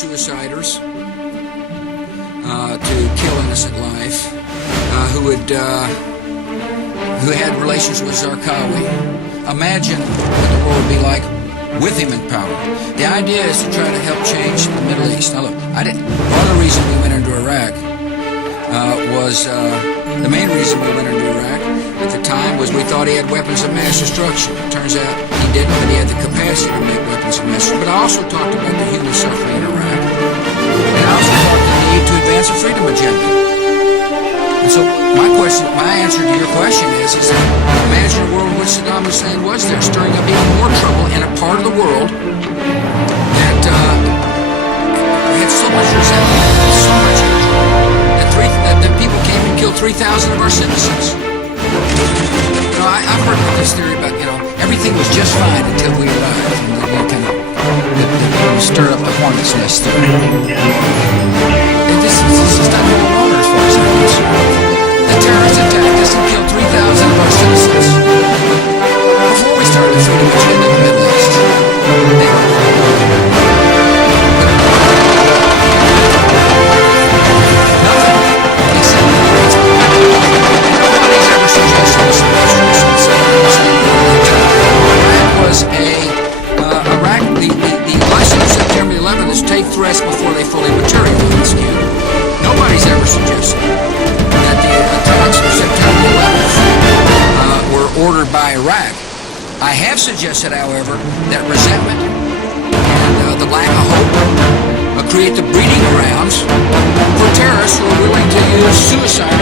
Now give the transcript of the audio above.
suiciders to kill innocent life, who had relations with Zarqawi. Imagine what the world would be like with him in power. The idea is to try to help change the Middle East. Now look, part of the reason we went into Iraq was the main reason we went into Iraq at the time was we thought he had weapons of mass destruction. It turns out he didn't, but he had the capacity to make weapons of mass destruction. But I also talked about the human suffering in Iraq. And I also talked about the need to advance a freedom agenda. And so my answer to your question is that imagine a world in which Saddam Hussein was there, stirring up even more trouble in a part of the world that had so much resentment, so much hatred, that people came and killed 3,000 of our citizens. I've heard this theory about, everything was just fine until we arrived. And the stir up the hornet's nest theory. This is not going on as far as I'm concerned. The terrorist attack doesn't kill 3,000 of our citizens. Before we started the freedom agenda in the Middle East, nothing except nobody's ever suggested this Iraq was the lesson of September 11th is take threats before they fully materialize. Nobody's ever suggested that the attacks of September 11th were ordered by Iraq. I have suggested, however, that resentment and the lack of hope create the breeding grounds for terrorists who are willing to use suicide